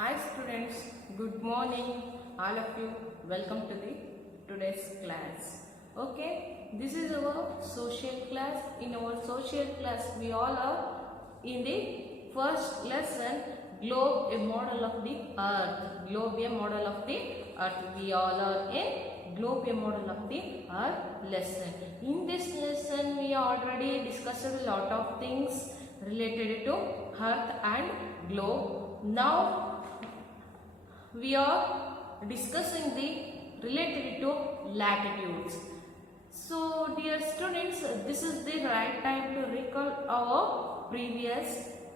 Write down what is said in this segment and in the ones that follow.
Hi students, good morning all of you. Welcome to the today's class. Okay, this is our social class. In our social class we all are in the first lesson, globe, a model of the earth. Globe, a model of the earth. We all are in globe, a model of the earth lesson. In this lesson we already discussed a lot of things related to earth and globe. Now we are discussing the related to latitudes. So dear students, this is the right time to recall our previous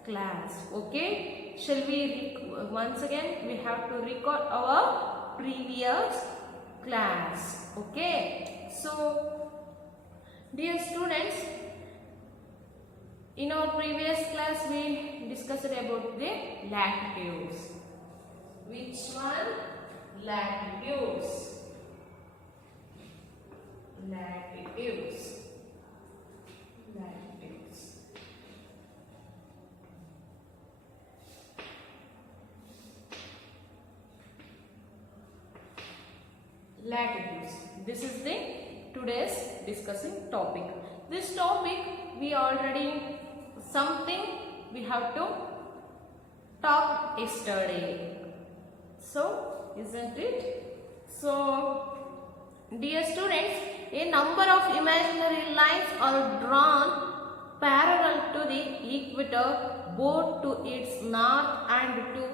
class. Okay, shall we once again we have to recall our previous class. Okay, so dear students, in our previous class we discussed about the latitudes. Which one? Latitudes. Latitudes. Latitudes. Latitudes. This is the today's discussing topic. This topic we already something we have to talk yesterday. So, isn't it? So, dear students, a number of imaginary lines are drawn parallel to the equator, both to its north and to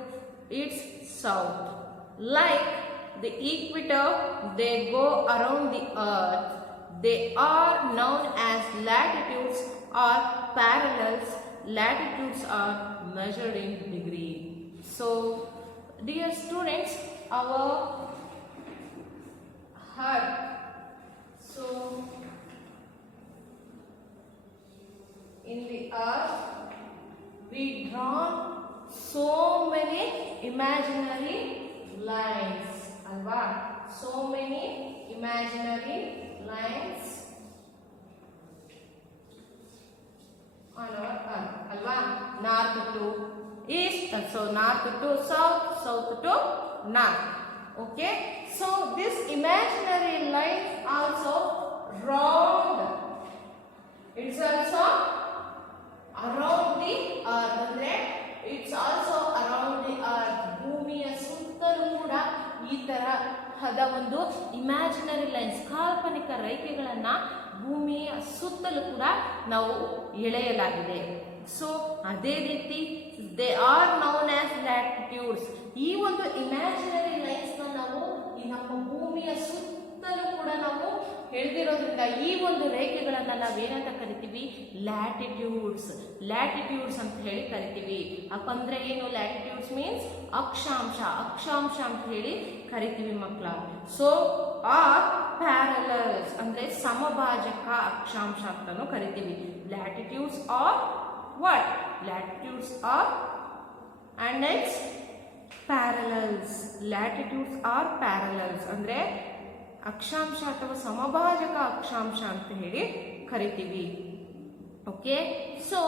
its south. Like the equator, they go around the earth. They are known as latitudes or parallels. Latitudes are measured in degree. So, dear students, our earth. So, in the earth, we draw so many imaginary lines. Alva, so many imaginary lines on our earth. Alva, north to east, so north to south, south to north. Okay, so this imaginary line also round. It's also around the earth. It's also around the earth. ಭೂಮಿಯ ಸುತ್ತಲೂ ಕೂಡ ಈ ತರಹದ ಒಂದು imaginary lines, ಕಾಲ್ಪನಿಕ ರೇಖೆಗಳನ್ನ ಭೂಮಿಯ ಸುತ್ತಲೂ ಕೂಡ ನಾವು ಎಳೆಯಲಾಗಿದೆ. ಸೊ ಅದೇ ರೀತಿ they are known as latitudes. ಈ ಒಂದು ಇಮ್ಯಾಜಿನರಿ ಲೈನ್ಸ್ ನಾವು ಈ ನಮ್ಮ ಭೂಮಿಯ ಸುತ್ತಲೂ ಕೂಡ ನಾವು ಎಳೆದಿರೋದ್ರಿಂದ ಈ ಒಂದು ರೇಖೆಗಳನ್ನ ನಾವೇನಂತ ಕರಿತೀವಿ? ಲ್ಯಾಟಿಟ್ಯೂಡ್ಸ್. ಲ್ಯಾಟಿಟ್ಯೂಡ್ಸ್ ಅಂತ ಹೇಳಿ ಕರಿತೀವಿ. ಯಾಕಂದ್ರೆ ಏನು? Latitudes means ಅಕ್ಷಾಂಶ. ಅಕ್ಷಾಂಶ ಅಂತ ಹೇಳಿ ಕರಿತೀವಿ ಮಕ್ಕಳ. ಸೊ ಆರ್ ಪ್ಯಾರಲಲ್ಸ್ ಅಂದ್ರೆ ಸಮಭಾಜಕ ಅಕ್ಷಾಂಶ ಅಂತಾನು ಕರಿತೀವಿ. Latitudes are what? Latitudes are, and next parallels. Latitudes are parallels ಅಂದ್ರೆ ಅಕ್ಷಾಂಶ ಅಥವಾ ಸಮಭಾಜಕ ಅಕ್ಷಾಂಶ ಅಂತ ಹೇಳಿ ಕರಿತೀವಿ. Okay, so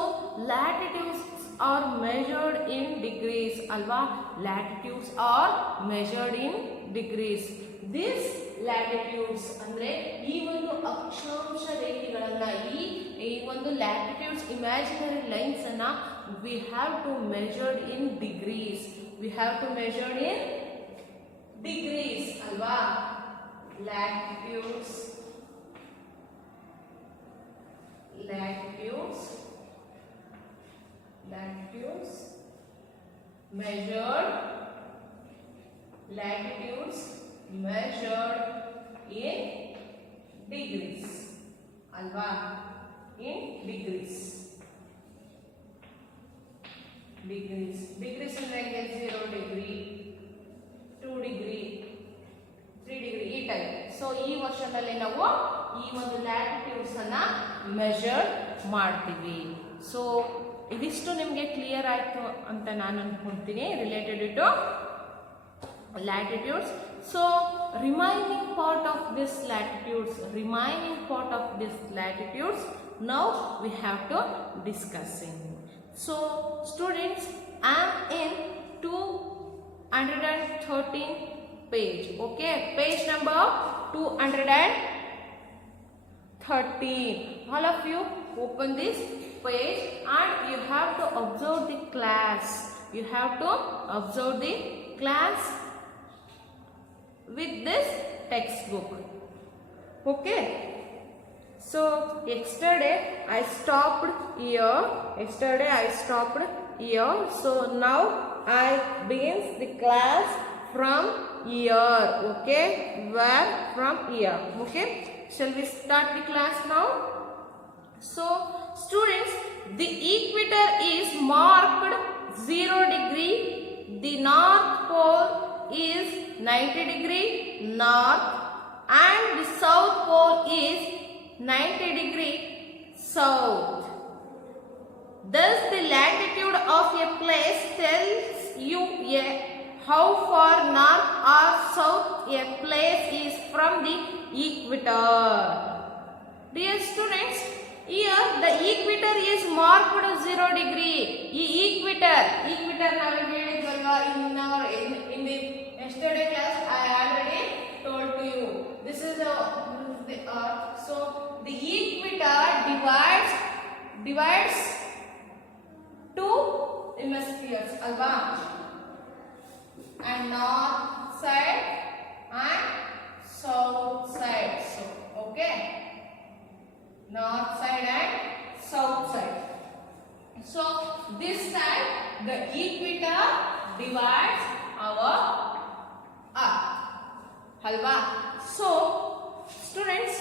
latitudes are measured in degrees ಅಲ್ವಾ? Latitudes are measured in degrees. This latitudes ಅಂದ್ರೆ ಈ ಒಂದು ಅಕ್ಷಾಂಶ ರೇಖೆಗಳನ್ನ ಈ ಒಂದು ಲ್ಯಾಟಿಟ್ಯೂಡ್ಸ್ ಇಮ್ಯಾಜಿನರಿ ಲೈನ್ಸ್ ಅನ್ನ we have to measured in degrees. We have to measured in degrees ಅಲ್ವಾ? Latitudes measured in degrees alva, in degrees ಅಂದ್ರೆ 0 ಡಿಗ್ರಿ, 2 ಡಿಗ್ರಿ, 3 ಡಿಗ್ರಿ ಈ ಟೈಪ್. ಸೊ ಈ ವರ್ಷದಲ್ಲಿ ನಾವು ಈ ಒಂದು ಲ್ಯಾಟಿಟ್ಯೂಡ್ಸ್ ಅನ್ನ ಮೆಜರ್ ಮಾಡ್ತೀವಿ. ಸೊ ಇದಿಷ್ಟು ನಿಮಗೆ ಕ್ಲಿಯರ್ ಆಯ್ತು ಅಂತ ನಾನು ಅನ್ಕೊಂತೀನಿ related to latitudes. So remaining part of this latitudes now we have to discussing. So students, I am in two 213 page. Okay, page number 213. All of you open this page and you have to observe the class. You have to observe the class with this textbook. Okay. So yesterday I stopped here. So now I begins the class from here. Okay, where from here. Okay, shall we start the class now? So students, the equator is marked 0 degree. The north pole is 90 degree north and the south pole is 90 degree south. Thus the latitude of a place tells you how far north or south a place is from the equator. Dear students, here the equator is marked 0 degree. Equator ನಾವು ಹೇಳಿದ್ವಲ್ವಾ in the yesterday class I already told to you. This is the earth. So the equator divides two hemispheres, alva, and north side and south side. So okay, north side and south side. So this side the equator divides our earth, alva. So students,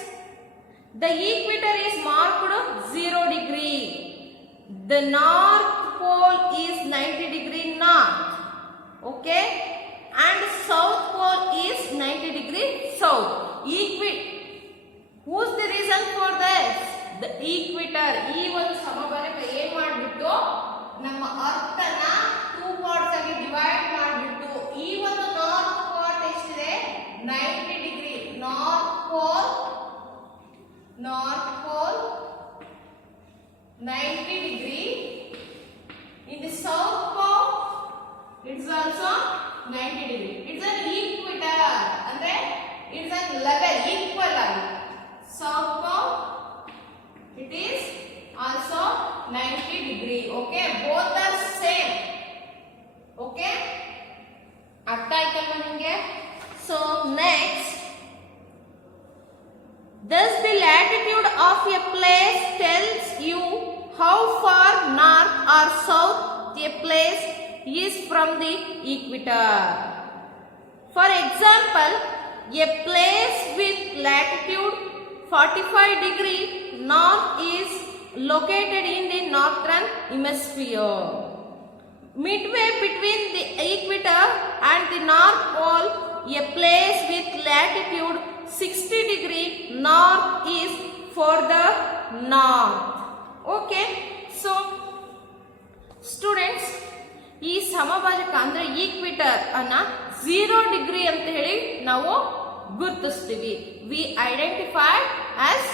the equator is marked 0 degree. The north pole is 90 degree north. Okay, and south pole is 90 degree south. Who's the reason for this? The equator. ಈ ಒಂದು ಸಮಭಾಜಕ ಏನ್ ಮಾಡ್ಬಿಟ್ಟು ನಮ್ಮ ಅರ್ಥ ಅನ್ನ 2 parts ಆಗಿ divide ಮಾಡ್ಬಿಟ್ಟು ಈ ಒಂದು ನಾರ್ತ್ ಪಾರ್ಟ್ ಎಷ್ಟಿದೆ 90 degree north pole 90 degree. In the south pole it's also 90 degree. It's an equator ಅಂದ್ರೆ it's a level equal ಆಗಿ. South pole it is also 90 degree. Okay, both are same. Okay, ಅರ್ಥ ಆಯ್ತಲ್ವಾ ನಿಮಗೆ? So next, thus the latitude of a place tells you how far north or south a place is from the equator. For example, a place with latitude 45 degree north is located in the northern hemisphere. Midway between the equator and the north pole, a place with latitude 60 degree north is further north. Okay, so students, ಈ ಸಮಭಾಜಕ ಅಂದ್ರೆ ಈಕ್ವಿಟರ್ ಅನ್ನ 0 degree ಅಂತ ಹೇಳಿ ನಾವು ಗುರುತಿಸ್ತೀವಿ. We identify as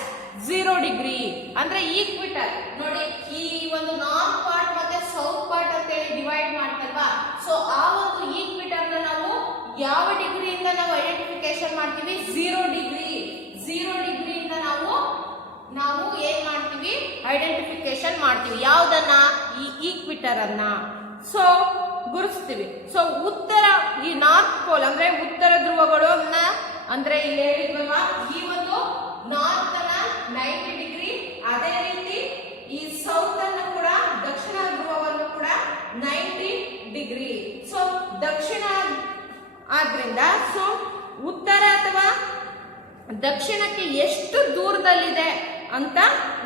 0 degree ಅಂದ್ರೆ ಈಕ್ವಿಟರ್. ನೋಡಿ, ಈ ಒಂದು ನಾರ್ತ್ ಪಾರ್ಟ್ ಮತ್ತೆ ಸೌತ್ ಪಾರ್ಟ್ ಅಂತ ಹೇಳಿ ಡಿವೈಡ್ ಮಾಡ್ತಲ್ವಾ, ಸೊ ಆ ಒಂದು ಈಕ್ವಿಟರ್ ನ ನಾವು ಯಾವ ಡಿಗ್ರಿಯಿಂದ ನಾವು ಐಡೆಂಟಿಫಿಕೇಶನ್ ಮಾಡ್ತೀವಿ? 0 ಡಿಗ್ರಿ. 0 ಡಿಗ್ರಿಯಿಂದ ನಾವು ಏನ್ ಮಾಡ್ತೀವಿ? ಐಡೆಂಟಿಫಿಕೇಶನ್ ಮಾಡ್ತೀವಿ. ಯಾವ್ದನ್ನ? ಈ ಈಕ್ವಿಟರ್ ಅನ್ನ. ಸೊ ಗುರುತಿಸ್ತೀವಿ. ಸೊ ಉತ್ತರ, ಈ ನಾರ್ತ್ ಪೋಲ್ ಅಂದ್ರೆ ಉತ್ತರ ಧ್ರುವಗಳು ಅಂದ್ರೆ ಇಲ್ಲಿ ಹೇಳಿದ್ವಲ್ವಾ, ಈ ಒಂದು ನಾರ್ತ್ ಅನ್ನ 90 ಡಿಗ್ರಿ, ಅದೇ ರೀತಿ ಈ ಸೌತ್ ಅನ್ನು ಕೂಡ, ದಕ್ಷಿಣ ಧ್ರುವವನ್ನು ಕೂಡ 90 ಡಿಗ್ರಿ. ಸೊ ದಕ್ಷಿಣ ಆದ್ರಿಂದ ಸೊ ಉತ್ತರ ಅಥವಾ ದಕ್ಷಿಣಕ್ಕೆ ಎಷ್ಟು ದೂರದಲ್ಲಿದೆ ಅಂತ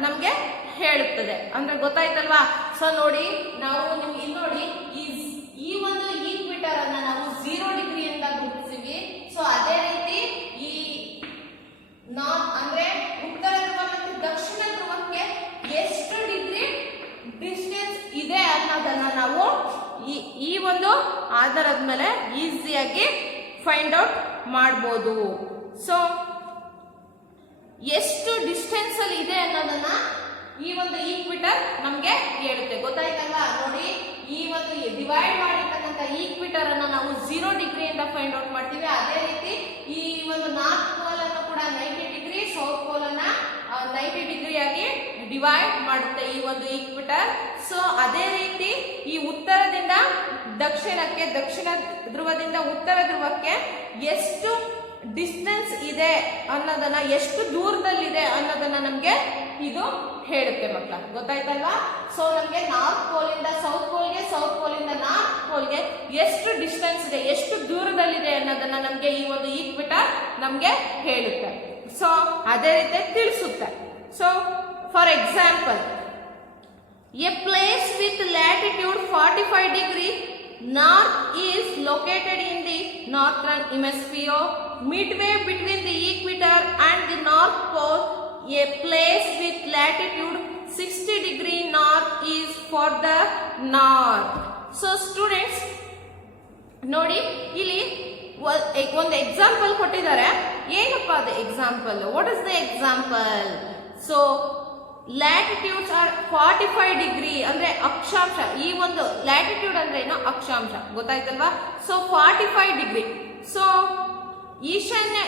ನಮ್ಗೆ ಹೇಳುತ್ತದೆ. ಅಂದ್ರೆ ಗೊತ್ತಾಯ್ತಲ್ವಾ? ಸೊ ನೋಡಿ, ನಾವು ನಿಮ್ಗೆ ಇಲ್ಲಿ ನೋಡಿ, ಈ ಒಂದು ಈಕ್ವಿಟರ್ ಅನ್ನ ನಾವು 0 ಡಿಗ್ರಿಯಿಂದ ಗುರುತಿಸಿವಿ. ಸೊ ಅದೇ ರೀತಿ ಈ ನಾರ್ತ್ ಅಂದ್ರೆ ಉತ್ತರ ಧ್ರುವ ಮತ್ತು ದಕ್ಷಿಣ ಧ್ರುವಕ್ಕೆ ಎಷ್ಟು ಡಿಗ್ರಿ ಡಿಸ್ಟೆನ್ಸ್ ಇದೆ ಅನ್ನೋದನ್ನ ನಾವು ಈ ಒಂದು ಆಧಾರದ ಮೇಲೆ ಈಸಿಯಾಗಿ ಫೈಂಡ್ ಔಟ್ ಮಾಡಬಹುದು. ಸೊ ಎಷ್ಟು ಡಿಸ್ಟೆನ್ಸ್ ಅಲ್ಲಿ ಇದೆ ಅನ್ನೋದನ್ನ ಈ ಒಂದು ಈಕ್ವಿಟರ್ ನಮ್ಗೆ ಹೇಳುತ್ತೆ. ಗೊತ್ತಾಯ್ತಲ್ವಾ? ನೋಡಿ, ಈ ಒಂದು ಡಿವೈಡ್ ಮಾಡಿರ್ತಕ್ಕಂಥ ಈಕ್ವಿಟರ್ ಅನ್ನ ನಾವು 0 ಫೈಂಡ್ ಔಟ್ ಮಾಡ್ತೀವಿ. ಅದೇ ರೀತಿ ಈ ಒಂದು ನಾರ್ತ್ ಪೋಲ್ ಅನ್ನು ಕೂಡ 90 ಡಿಗ್ರಿ, ಸೌತ್ ಪೋಲ್ ಅನ್ನ 90 ಡಿಗ್ರಿ ಆಗಿ ಡಿವೈಡ್ ಮಾಡುತ್ತೆ ಈ ಒಂದು ಈಕ್ವಿಟರ್. ಸೊ ಅದೇ ರೀತಿ ಈ ಉತ್ತರದಿಂದ ದಕ್ಷಿಣಕ್ಕೆ, ದಕ್ಷಿಣ ಧ್ರುವದಿಂದ ಉತ್ತರ ಧ್ರುವಕ್ಕೆ ಎಷ್ಟು ಡಿಸ್ಟೆನ್ಸ್ ಇದೆ ಅನ್ನೋದನ್ನ, ಎಷ್ಟು ದೂರದಲ್ಲಿದೆ ಅನ್ನೋದನ್ನ ನಮ್ಗೆ ಇದು ಹೇಳುತ್ತೆ ಮಕ್ಕಳ. ಗೊತ್ತಾಯ್ತಲ್ವಾ? ಸೊ ನಮ್ಗೆ ನಾರ್ತ್ ಪೋಲ್ ಇಂದ ಸೌತ್ ಪೋಲ್ಗೆ, ಸೌತ್ ಪೋಲ್ ಇಂದ ನಾರ್ತ್ ಪೋಲ್ಗೆ ಎಷ್ಟು ಡಿಸ್ಟೆನ್ಸ್ ಇದೆ, ಎಷ್ಟು ದೂರದಲ್ಲಿದೆ ಅನ್ನೋದನ್ನ ನಮ್ಗೆ ಈ ಒಂದು ಈಕ್ವಿಟರ್ ನಮ್ಗೆ ಹೇಳುತ್ತೆ. ಸೊ ಅದೇ ರೀತಿ ತಿಳಿಸುತ್ತೆ. So for example, A place with latitude 45 degree north is located in the northern hemisphere, midway between the equator and the north pole. A place with latitude 60 degree north is further north. So students ನೋಡಿ, ಇಲ್ಲಿ ಒಂದು example ಕೊಟ್ಟಿದ್ದಾರೆ. ಏನಪ್ಪ ಅದು example? What is the example? So latitudes are 45 degree ಅಂದ್ರೆ ಅಕ್ಷಾಂಶ. ಈ ಒಂದು ಲ್ಯಾಟಿಟ್ಯೂಡ್ ಅಂದ್ರೆ ಏನೋ ಅಕ್ಷಾಂಶ, ಗೊತ್ತಾಯ್ತಲ್ವಾ? So 45 degree. ಸೊ ಈಶಾನ್ಯ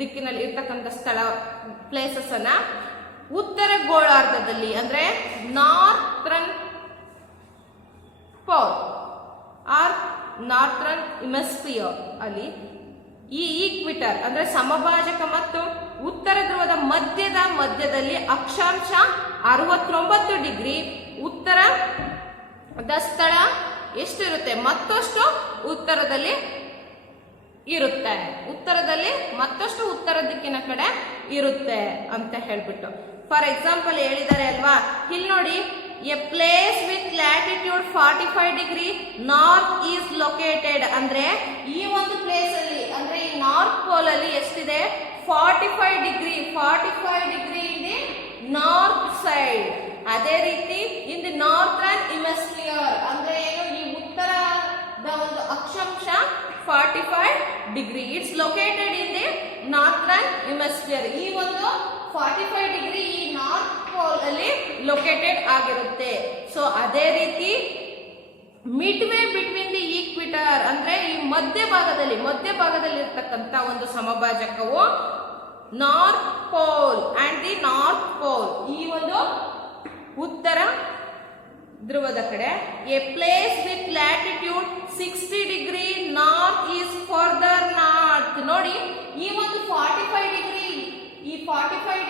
ದಿಕ್ಕಿನಲ್ಲಿ ಇರ್ತಕ್ಕಂಥ ಸ್ಥಳ, ಪ್ಲೇಸಸ್ ಅನ್ನ ಉತ್ತರ ಗೋಳಾರ್ಧದಲ್ಲಿ ಅಂದ್ರೆ northern pole or northern hemisphere ಅಲ್ಲಿ ಈ ಈಕ್ವಿಟರ್ ಅಂದ್ರೆ ಸಮಭಾಜಕ ಮತ್ತು ಉತ್ತರ ಧ್ರುವದ ಮಧ್ಯದಲ್ಲಿ ಅಕ್ಷಾಂಶ 69 ಡಿಗ್ರಿ, ಉತ್ತರದ ಸ್ಥಳ ಎಷ್ಟಿರುತ್ತೆ? ಮತ್ತಷ್ಟು ಉತ್ತರದಲ್ಲಿ ಇರುತ್ತೆ. ಮತ್ತಷ್ಟು ಉತ್ತರ ದಿಕ್ಕಿನ ಕಡೆ ಇರುತ್ತೆ ಅಂತ ಹೇಳ್ಬಿಟ್ಟು ಫಾರ್ ಎಕ್ಸಾಂಪಲ್ ಹೇಳಿದ್ದಾರೆ ಅಲ್ವಾ. ಇಲ್ಲಿ ನೋಡಿ, A place with latitude 45 degree north is located ಅಂದ್ರೆ ಈ ಒಂದು ಪ್ಲೇಸ್ ಅಲ್ಲಿ ಅಂದ್ರೆ ಈ ನಾರ್ತ್ ಪೋಲ್ ಅಲ್ಲಿ ಎಷ್ಟಿದೆ? 45 degree in the north side. ಅದೇ ರೀತಿ ಇನ್ ದಿ ನಾರ್ಥರ್ನ್ ಹೆಮಿಸ್ಫಿಯರ್ ಅಂದ್ರೆ ಏನು? ಈ ಉತ್ತರದ ಒಂದು ಅಕ್ಷಾಂಶ 45 degree. It's located in the northern hemisphere. ಈ ಒಂದು 45 ಡಿಗ್ರಿ ಈ ನಾರ್ತ್ ಪೋಲ್ ಅಲ್ಲಿ ಲೊಕೇಟೆಡ್ ಆಗಿರುತ್ತೆ. ಸೊ ಅದೇ ರೀತಿ ಮಿಡ್ವೇ ಬಿಟ್ವೀನ್ ದಿ ಈಕ್ವಿಟರ್ ಅಂದ್ರೆ ಈ ಮಧ್ಯಭಾಗದಲ್ಲಿ ಇರ್ತಕ್ಕಂಥ ಒಂದು ಸಮಭಾಜಕವು north pole and the north pole, ಈ ಒಂದು ಉತ್ತರ ಧ್ರುವದ ಕಡೆ. A place with latitude 60 degree north is further north. ನೋಡಿ, ಈ ಒಂದು 45 ಡಿಗ್ರಿ, ಈ 45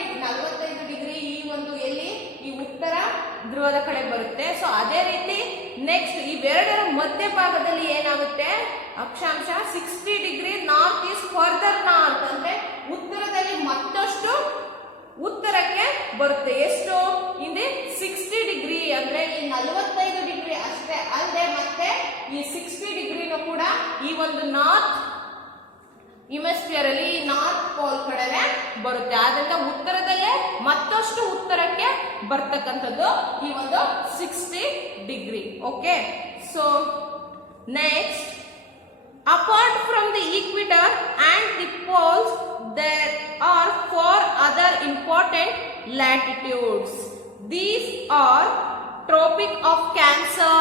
ಡಿಗ್ರಿ ಈ ಒಂದು ಎಲ್ಲಿ? ಈ ಉತ್ತರ ಧ್ರುವದ ಕಡೆ ಬರುತ್ತೆ. ಸೊ ಅದೇ ರೀತಿ ನೆಕ್ಸ್ಟ್ ಇವೆರಡರ ಮಧ್ಯಭಾಗದಲ್ಲಿ ಏನಾಗುತ್ತೆ? ಅಕ್ಷಾಂಶ 60 degree north is further north ಅಂದ್ರೆ ಉತ್ತರದಲ್ಲಿ ಮತ್ತಷ್ಟು ಉತ್ತರಕ್ಕೆ ಬರುತ್ತೆ. ಎಷ್ಟು? ಹಿಂದೆ 60 ಡಿಗ್ರಿ ಅಂದ್ರೆ ಈ 45 ಡಿಗ್ರಿ ಅಷ್ಟೇ ಅಲ್ಲದೆ ಮತ್ತೆ ಈ 60 ಡಿಗ್ರಿನೂ ಕೂಡ ಈ ಒಂದು ನಾರ್ತ್ ಹೆಮಿಸ್ಫಿಯರ್ ಅಲ್ಲಿ ನಾರ್ತ್ ಪೋಲ್ ಕಡೆನೆ ಬರುತ್ತೆ. ಆದ್ರಿಂದ ಉತ್ತರದಲ್ಲೇ ಮತ್ತಷ್ಟು ಉತ್ತರಕ್ಕೆ ಬರ್ತಕ್ಕಂಥದ್ದು ಈ ಒಂದು 60 degree. Okay, so next, apart from the equator and the poles there are 4 other important latitudes. These are Tropic of Cancer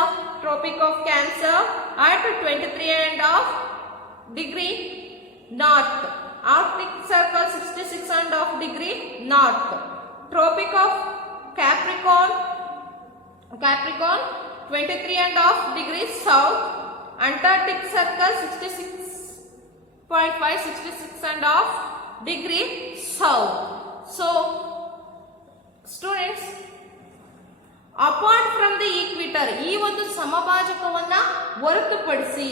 at 23.5 degree north, Arctic Circle 66.5 degree north, Tropic of Capricorn 23.5 degrees south, Antarctic Circle 66.5 degree south. So students, apart from the equator, ಈ ಒಂದು ಸಮಭಾಜಕವನ್ನ ಹೊರತುಪಡಿಸಿ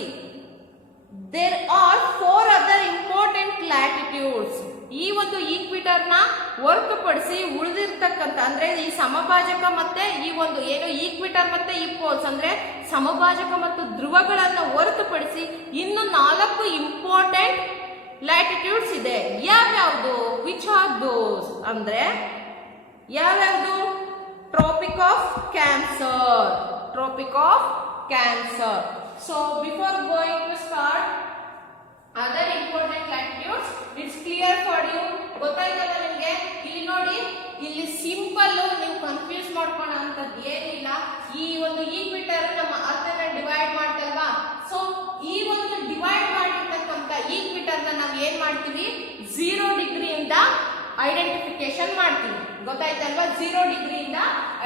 there are 4 other important latitudes. ಈ ಒಂದು ಈಕ್ವಿಟರ್ ನ ಹೊರತುಪಡಿಸಿ ಉಳಿದಿರ್ತಕ್ಕಂಥ ಅಂದ್ರೆ ಈ ಸಮಭಾಜಕ ಮತ್ತೆ ಈ ಒಂದು ಏನು ಈಕ್ವಿಟರ್ ಮತ್ತೆ ಈ ಪೋಲ್ಸ್ ಅಂದ್ರೆ ಸಮಭಾಜಕ ಮತ್ತು ಧ್ರುವಗಳನ್ನು ಹೊರತುಪಡಿಸಿ ಇನ್ನು 4 ಇಂಪಾರ್ಟೆಂಟ್ ಲ್ಯಾಟಿಟ್ಯೂಡ್ಸ್ ಇದೆ. ಯಾವ್ಯಾವುದು? ವಿಚ್ ಆರ್ ದೋಸ್ ಅಂದ್ರೆ ಯಾವ್ಯಾವುದು? Tropic of cancer. So before going to start other important latitudes, it's clear for you. ಗೊತ್ತಾಯ್ತಲ್ಲ ನಿಮಗೆ? ಇಲ್ಲಿ ನೋಡಿ, ಇಲ್ಲಿ ಸಿಂಪಲ್, ನೀವು ಕನ್ಫ್ಯೂಸ್ ಮಾಡ್ಕೊಳ್ಳೋ ಅಂತದ್ದು ಏನಿಲ್ಲ. ಈ ಒಂದು ಈಕ್ವಿಟರ್ ನಮ್ಮ ಅರ್ಥನ ಡಿವೈಡ್ ಮಾಡ್ತಲ್ವಾ? ಸೊ ಈ ಒಂದು ಐಡೆಂಟಿಫಿಕೇಶನ್ ಮಾಡ್ತೀವಿ. ಗೊತ್ತಾಯ್ತಲ್ವಾ? 0 ಡಿಗ್ರಿಯಿಂದ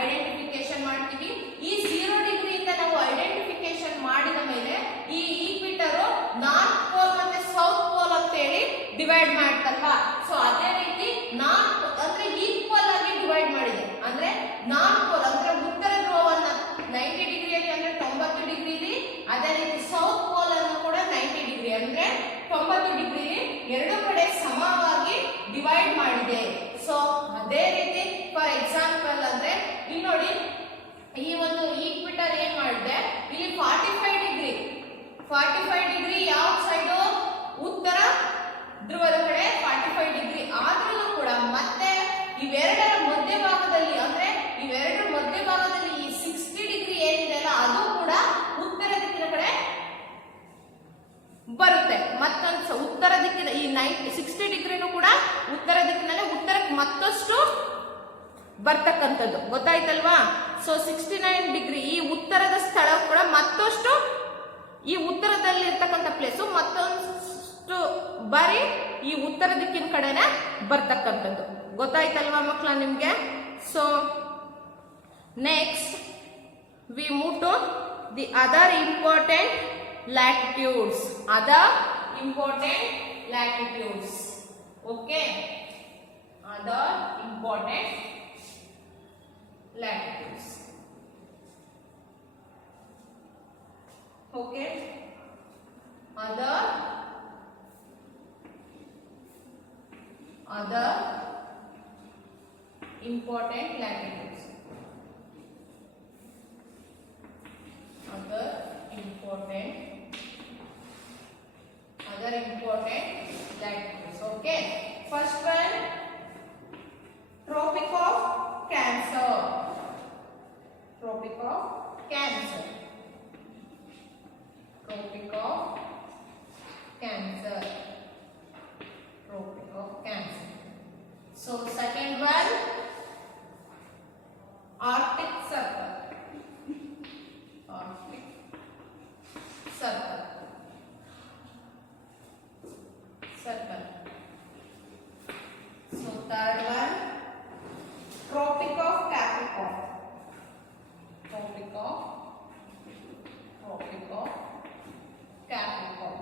ಐಡೆಂಟಿಫಿಕೇಶನ್ ಮಾಡ್ತೀವಿ. ಈ 0 ಡಿಗ್ರಿಯಿಂದ ನಾವು ಐಡೆಂಟಿಫಿಕೇಶನ್ ಮಾಡಿದ ಮೇಲೆ ಈ ಈಕ್ವಿಟರ್ ನಾರ್ತ್ ಪೋಲ್ ಮತ್ತೆ ಸೌತ್ ಪೋಲ್ ಅಂತ ಹೇಳಿ ಡಿವೈಡ್ ಮಾಡ್ತಲ್ವಾ? ಸೊ ಅದೇ ರೀತಿ ನಾರ್ತ್ ಅಂದ್ರೆ ಈಕ್ವಲ್ ಆಗಿ ಡಿವೈಡ್ ಮಾಡಿದೆ. ಅಂದ್ರೆ ನಾರ್ತ್ ಪೋಲ್ ಅಂದ್ರೆ ಉತ್ತರ ಧ್ರುವವನ್ನ 90 ಡಿಗ್ರಿಯಲ್ಲಿ ಅಂದ್ರೆ 90 ಡಿಗ್ರಿಲಿ, ಅದೇ ರೀತಿ ಸೌತ್ ಪೋಲ್ ಅನ್ನು ಕೂಡ 90 ಡಿಗ್ರಿ ಅಂದ್ರೆ 90 ಡಿಗ್ರಿಲಿ ಎರಡು ಕಡೆ ಸಮವಾಗಿ ಡಿವೈಡ್ ಮಾಡಿದೆ. ಸೊ ಅದೇ ರೀತಿ ಫಾರ್ ಎಕ್ಸಾಂಪಲ್ ಅಂದ್ರೆ ಇಲ್ಲಿ ನೋಡಿ, ಈ ಒಂದು ಈಕ್ವಿಟರ್ ಏನ್ ಮಾಡಿದೆ, ಇಲ್ಲಿ 45 ಡಿಗ್ರಿ ಯಾವ ಸೈಡು? ಉತ್ತರ ಧ್ರುವದ ಕಡೆ 45 ಡಿಗ್ರಿ ಆದ್ರೂ ಕೂಡ ಮತ್ತೆ ಇವೆರಡರ ಮಧ್ಯಭಾಗದಲ್ಲಿ ಅಂದ್ರೆ ಇವೆರಡರ ಮಧ್ಯಭಾಗದಲ್ಲಿ ಈ 60 ಡಿಗ್ರಿ ಏನಿದೆ ಅಲ್ಲ ಅದು ಕೂಡ ಉತ್ತರ ದಿಕ್ಕಿನ ಕಡೆ ಬರುತ್ತೆ. ಮತ್ತೊಂದು ಉತ್ತರ ದಿಕ್ಕಿನ ಈ 60 ಡಿಗ್ರಿನೂ ಕೂಡ ಉತ್ತರ ದಿಕ್ಕಿನಲ್ಲಿ ಉತ್ತರಕ್ಕೆ ಮತ್ತಷ್ಟು ಬರ್ತಕ್ಕಂಥದ್ದು. ಗೊತ್ತಾಯ್ತಲ್ವಾ? ಸೊ 69 ಡಿಗ್ರಿ ಈ ಉತ್ತರದ ಸ್ಥಳ ಕೂಡ ಮತ್ತಷ್ಟು ಈ ಉತ್ತರದಲ್ಲಿ ಇರ್ತಕ್ಕಂಥ ಪ್ಲೇಸು ಮತ್ತೊಂದು ಬಾರಿ ಈ ಉತ್ತರ ದಿಕ್ಕಿನ ಕಡೆನೆ ಬರ್ತಕ್ಕಂಥದ್ದು. ಗೊತ್ತಾಯ್ತಲ್ವಾ ಮಕ್ಕಳ ನಿಮ್ಗೆ? So next we move to the other important latitudes. Other important latitudes. Okay, other important latitudes. Okay, other important latitudes. Other important latitudes. Okay, first one, Tropic of Cancer. Tropic of Cancer. Tropic of Cancer. Tropic of Cancer. So second one, Arctic Circle. Arctic Circle. Circle. So third one, Tropic of Capricorn. Tropic of Capricorn.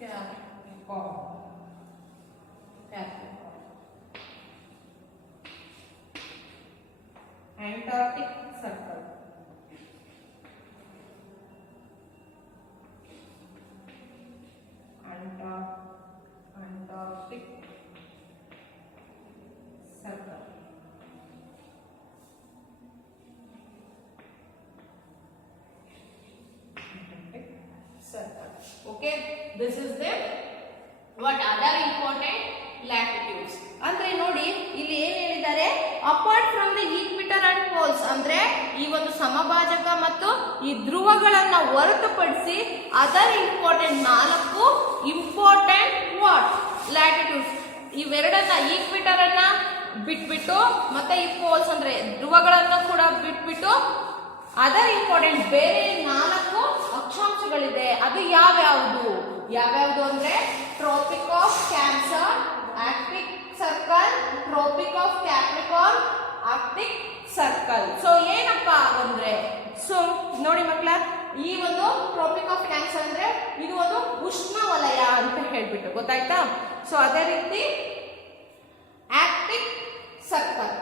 Capricorn. Antarctic Circle. Antarctic Circle. Antarctic Circle. Okay, this is the what other important latitudes. ಅಂದ್ರೆ ನೋಡಿ ಇಲ್ಲಿ ಏನ್ ಹೇಳಿದ್ದಾರೆ, apart from the equator and poles ಅಂದ್ರೆ ಈ ಒಂದು ಸಮಭಾಜಕ ಮತ್ತು ಈ ಧ್ರುವಗಳನ್ನ ಹೊರತುಪಡಿಸಿ other important 4 important what latitudes, ಇವೆರಡನ್ನ ಈಕ್ವಿಟರ್ ಅನ್ನ ಬಿಟ್ಬಿಟ್ಟು ಮತ್ತೆ ಈ ಪೋಲ್ಸ್ ಅಂದ್ರೆ ಧ್ರುವಗಳನ್ನ ಕೂಡ ಬಿಟ್ಬಿಟ್ಟು ಅದರ್ ಇಂಪಾರ್ಟೆಂಟ್ ಬೇರೆ 4 ಅಕ್ಷಾಂಶಗಳಿದೆ. ಅದು ಯಾವ್ಯಾವುದು ಅಂದ್ರೆ trophic of cancer, Arctic circle, trophic of Capricorn, Arctic circle. So ಏನಪ್ಪಾ ಅಂದ್ರೆ, ಸೊ ನೋಡಿ ಮಕ್ಕಳ, ಈ ಒಂದು ಟ್ರೋಪಿಕ್ ಆಫ್ ಕ್ಯಾನ್ಸರ್ ಅಂದ್ರೆ ಇದು ಒಂದು ಉಷ್ಣ ವಲಯ ಅಂತ ಹೇಳ್ಬಿಟ್ಟು ಗೊತ್ತಾಯ್ತಾ. ಸೊ ಅದೇ ರೀತಿ Arctic circle.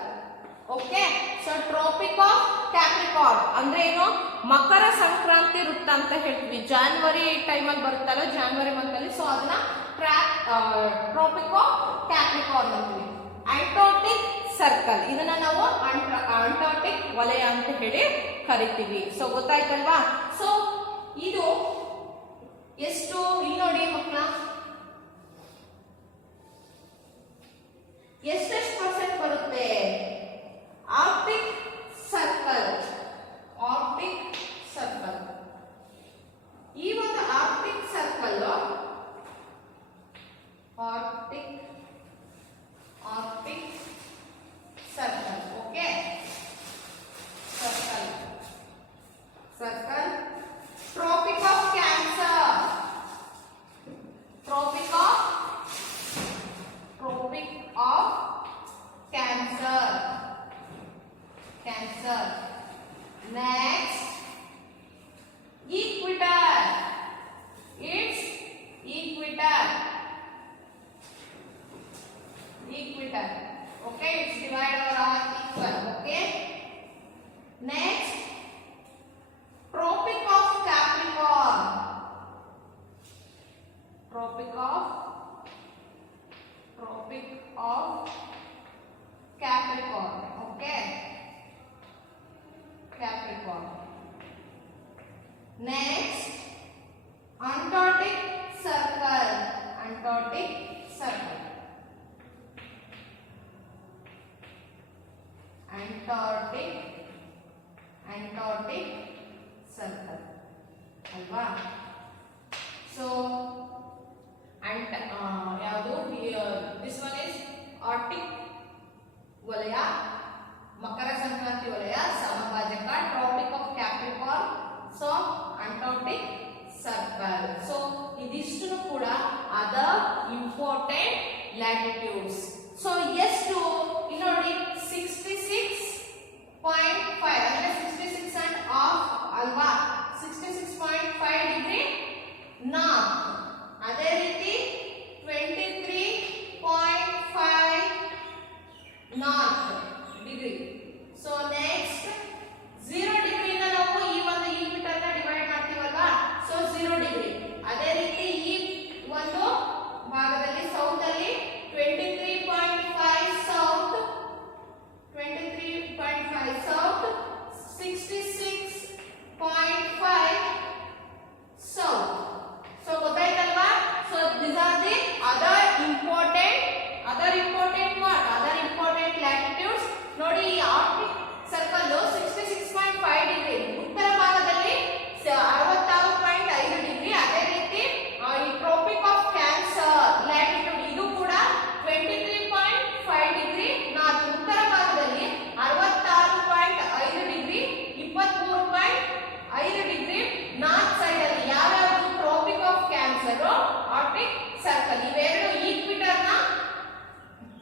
Okay, so trophic of Capricorn ಅಂದ್ರೆ ಏನು, ಮಕರ ಸಂಕ್ರಾಂತಿ ವೃತ್ತ ಅಂತ ಹೇಳ್ತೀವಿ. ಜಾನ್ವರಿ ಟೈಮಲ್ಲಿ ಬರುತ್ತಲ್ಲ, ಜಾನ್ವರಿ ಮಂತಲ್ಲಿ. ಸೊ ಅದನ್ನ ಟ್ರೋಪಿಕ್ ಆಫ್ ಕ್ಯಾಪ್ರಿಕಾರ್ನ್ ಅಂತೀವಿ. ಅಂಟಾರ್ಟಿಕ್ ಸರ್ಕಲ್, ಇದನ್ನ ನಾವು ಅಂಟಾರ್ಟಿಕ್ ವಲಯ ಅಂತ ಹೇಳಿ ಕರಿತೀವಿ. ಸೊ ಗೊತ್ತಾಯ್ತಲ್ವಾ. ಸೊ ಇದು ಎಷ್ಟು ಇಲ್ಲಿ ನೋಡಿ ಮಕ್ಕಳ, ಎಷ್ಟೆಷ್ಟು ಪರ್ಸೆಂಟ್ ಬರುತ್ತೆ? Arctic circle, Arctic circle. ಈ ಒಂದು Arctic circle, Arctic circle. Okay, circle. Trophic of cancer, trophic of Next, Antarctic Circle. Antarctic Circle. Antarctic Circle. ಅಲ್ವಾ? So, ಯಾವುದು? This one is Arctic ವಲಯ, ಮಕರ ಸಂಕ್ರಾಂತಿ ವಲಯ, ಸಮಭಾಜಕ, tropic of Capricorn, so Antarctic circle. So ಇದಿಷ್ಟು ಕೂಡ ಅದರ್ ಇಂಪಾರ್ಟೆಂಟ್ ಲ್ಯಾಟಿಟ್ಯೂಡ್ಸ್. ಸೊ ಎಷ್ಟು ಇಲ್ಲಿ ನೋಡಿ 66.5 ಅಂದ್ರೆ 66 ಅಂಡ್ ಹಾಫ್ ಅಲ್ವಾ? 66.5 ಡಿಗ್ರಿ ನಾರ್ತ್. ಅದೇ ರೀತಿ 23.5 ನಾರ್ತ್ ಡಿಗ್ರಿ. ಸೊ ನೆಕ್ಸ್ಟ್ 0 ಡಿಗ್ರಿಯಿಂದ ನಾವು ಈ ಒಂದು ಈಕ್ವಿಟರ್ ನ ಡಿವೈಡ್ ಮಾಡ್ತೀವಲ್ವಾ? So 0 degree. ಅದೇ ರೀತಿ ಈ ಒಂದು ಭಾಗದಲ್ಲಿ ಸೌತ್ ಅಲ್ಲಿ 23.5 ಸೌತ್, 23.5 ಸೌತ್, 66.5 ಸೌತ್. ಸೊ ಗೊತ್ತಾಯ್ತಲ್ವಾ? So these are the other important latitudes. ನೋಡಿ ಈ ಆರ್ಟಿಕ್ ಸರ್ಕಲ್ 66.5 ಡಿಗ್ರಿ, ಉತ್ತರ ಭಾಗದಲ್ಲಿ 66.5 ಡಿಗ್ರಿ. ಅದೇ ರೀತಿ ಈ ಟ್ರೋಪಿಕ್ ಆಫ್ ಕ್ಯಾನ್ಸರ್ ಲ್ಯಾಟಿಟ್ಯೂಡ್ ಇದು ಕೂಡ 23.5 ಡಿಗ್ರಿ ನಾರ್ತ್, ಉತ್ತರ ಭಾಗದಲ್ಲಿ 66.5 ಡಿಗ್ರಿ, 23.5 ಡಿಗ್ರಿ ನಾರ್ತ್ ಸೈಡ್ ಅಲ್ಲಿ. ಯಾವ್ಯಾವುದು? Tropic of cancer, arctic circle. ಇವೆರಡು ಈಕ್ವಿಟರ್ ನ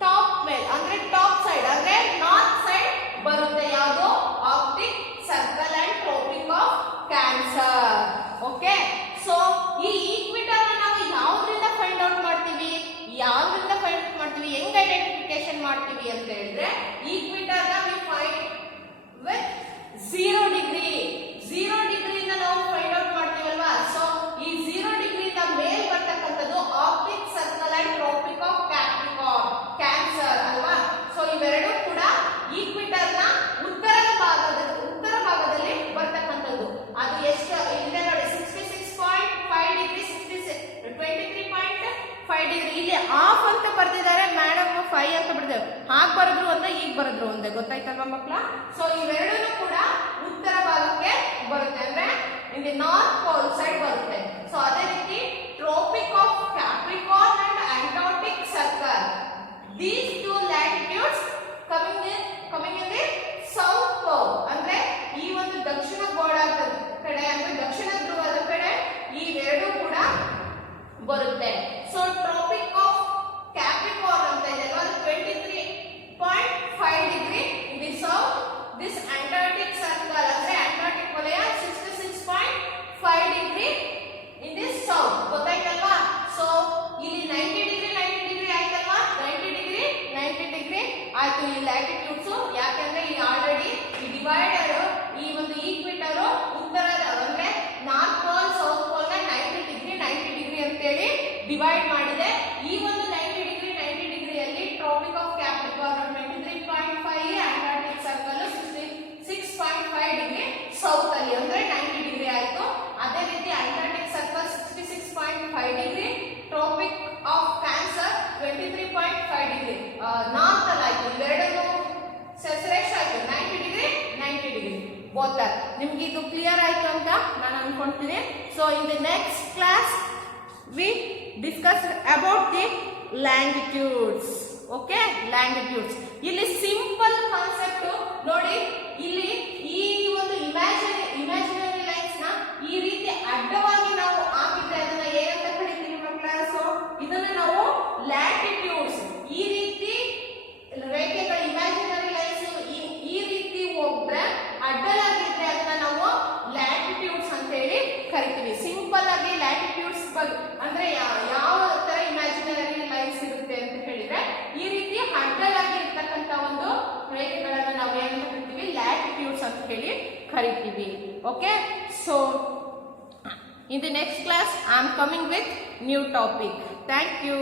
ಟಾಪ್ ಮೇಲೆ ಅಂದ್ರೆ ಟಾಪ್ ಸೈಡ್ ಅಂದ್ರೆ ನಾರ್ತ್ ಸೈಡ್ ಬರುತ್ತೆ. ಯಾವುದು? Arctic circle and tropic of cancer. Okay. So ಈ ಈಕ್ವಿಟರ್ ನ ನಾವು ಯಾವ್ದ್ರಿಂದ ಫೈಂಡ್ ಔಟ್ ಮಾಡ್ತೀವಿ? ಹೆಂಗ್ ಐಡೆಂಟಿಫಿಕೇಶನ್ ಮಾಡ್ತೀವಿ ಅಂತ ಹೇಳಿದ್ರೆ, ಈಕ್ವಿಟರ್ ನ ವಿ ಫೈಂಡ್ ವಿತ್ 0 ಡಿಗ್ರಿ. 0 ಡಿಗ್ರಿಯಿಂದ ನಾವು ಫೈಂಡ್ ಔಟ್ ಮಾಡ್ತೀವಲ್ವಾ? ಸೊ ಈ 0 ಡಿಗ್ರಿಯಿಂದ ಮೇಲ್ ಬರ್ತಕ್ಕಂಥದ್ದು Arctic circle and tropic of cancer ಅಲ್ವಾ? ಸೊ ಇವೆರಡೂ ಕೂಡ ಈಕ್ವಿಟರ್ ನ ಉತ್ತರ ಭಾಗದಲ್ಲಿ ಬರ್ತಕ್ಕಂಥದ್ದು. ಅದು ಎಷ್ಟು ಇಲ್ಲೇ ನೋಡಿ 66.5 ಡಿಗ್ರಿ, 23.5 ಡಿಗ್ರಿ. ಇಲ್ಲಿ ಆಫ್ ಅಂತ ಬರ್ತಿದ್ದಾರೆ ಮೇಡಮ್, 5 ಅಂತ ಬರ್ತಿದ್ದಾರೆ. ಹಾಗೆ ಬರೆದ್ರು ಒಂದೇ, ಈಗ ಬರೆದ್ರು ಒಂದೇ. ಗೊತ್ತಾಯ್ತಲ್ವಾ ಮಕ್ಕಳ? ಸೊ ಇವೆರಡೂ ಕೂಡ ಉತ್ತರ ಭಾಗಕ್ಕೆ ಬರುತ್ತೆ, ಅಂದ್ರೆ ಇಲ್ಲಿ ನಾರ್ತ್ ಪೋಲ್ ಸೈಡ್ ಬರುತ್ತೆ. ಸೊ ಅದೇ ರೀತಿ trophic of Capricorn and Antarctic circle, these two latitudes coming in the south pole, ಅಂದ್ರೆ ಈ ಒಂದು ದಕ್ಷಿಣ ಗೋಳದ ಕಡೆ ಅಂದ್ರೆ ದಕ್ಷಿಣ ಧ್ರುವದ ಕಡೆ ಇವೆರಡೂ ಕೂಡ ಬರುತ್ತೆ. ಸೊ ಟ್ರೋಪಿಕ್ ಆಫ್ ಕ್ಯಾಪ್ರಿಕಾರ್ನ್ ಅಂತ ಇದೆ ಅಲ್ವಾ? 23.5 degree in the south. This antarctic circle ಅಂದ್ರೆ ಅಂಟಾರ್ಟಿಕ್ ವಲಯ 66.5 ಡಿಗ್ರಿ ಇನ್ ದಿ ಸೌತ್. ಗೊತ್ತಾಯ್ತಲ್ವಾ? ಸೊ ಇಲ್ಲಿ 90 ಡಿಗ್ರಿ ಆಯ್ತಲ್ವಾ? 90 ಡಿಗ್ರಿ ಆಯ್ತು ಈ ಲ್ಯಾಟಿಟ್ಯೂಡ್ಸ್. ಯಾಕಂದ್ರೆ ಈ ಆಲ್ರೆಡಿ ಈ ಡಿವೈಡರ್, ಈ ಒಂದು ಈಕ್ವಿಟರ್ ಉತ್ತರದ ಅಂದ್ರೆ ನಾರ್ತ್ ಪೋಲ್ ಸೌತ್ ಪೋಲ್ ನ 90 ಡಿಗ್ರಿ ಅಂತೇಳಿ ಡಿವೈಡ್ ಮಾಡಿದೆ. ಈ ಒಂದು 90 ಡಿಗ್ರಿಯಲ್ಲಿ trophic of Capricorn 23.5, Antarctic circle 66.5 degree south ಅಲ್ಲಿ ಅಂದ್ರೆ 90 ಡಿಗ್ರಿ ಆಯ್ತು. ಅದೇ ರೀತಿ Antarctic circle 66.5 degree, trophic of cancer 23.5 degree north ಅಲ್ಲಿ ಆಯ್ತು. ಇವೆರಡೂ ಸೆಸರೇಷನ್ ಆಯ್ತು 90 ಡಿಗ್ರಿ ಬೋತ್. ನಿಮ್ಗೆ ಇದು ಕ್ಲಿಯರ್ ಆಯ್ತು ಅಂತ ನಾನು ಅನ್ಕೊಂತೀನಿ. So in the next class we discuss about the longitudes. Okay, longitudes. ಇಲ್ಲಿ ಸಿಂಪಲ್ ಕಾನ್ಸೆಪ್ಟ್ ನೋಡಿ. ಇಲ್ಲಿ ಈ ಒಂದು ಇಮ್ಯಾಜಿನರಿ ಲೈನ್ಸ್ ನ ಈ ರೀತಿ ಅಡ್ಡವಾಗಿ ನಾವು ಹಾಕಿದ್ರೆ ಅದನ್ನ ಏನಂತ ಕರಿತೀವಿ ಮಕ್ಕಳ? ಸೊ ಇದನ್ನ ನಾವು ಲ್ಯಾಟಿಟ್ಯೂಡ್ಸ್. ಈ ರೀತಿ ರೇಖೆಗಳು ಇಮ್ಯಾಜಿನರಿ ಲೈನ್ಸ್ ಈ ರೀತಿ ಹೋದ್ರೆ ಅಡ್ಡಲಾಗಿದ್ರೆ ಅದನ್ನ ನಾವು ಲ್ಯಾಟಿಟ್ಯೂಡ್ಸ್ ಅಂತ ಹೇಳಿ ಕರಿತೀವಿ. ಸಿಂಪಲ್ ಆಗಿ ಲ್ಯಾಟಿಟ್ಯೂಡ್ಸ್ ಅಂದ್ರೆ ಯಾವ ತರ ಇಮ್ಯಾಜಿನರಿ ಲೈನ್ಸ್ ಇರುತ್ತೆ ಅಂತ ಹೇಳಿದ್ರೆ ಈ ರೀತಿ ಅಡ್ಡಲಾಗಿ ಇರ್ತಕ್ಕಂತ ಒಂದು ರೇಖೆಗಳನ್ನು ನಾವು ಏನಂತ ಕರಿತೀವಿ? ಲ್ಯಾಟಿಟ್ಯೂಡ್ಸ್ ಅಂತ ಹೇಳಿ ಕರಿತೀವಿ. Okay, so in the next class I am coming with new topic. Thank you.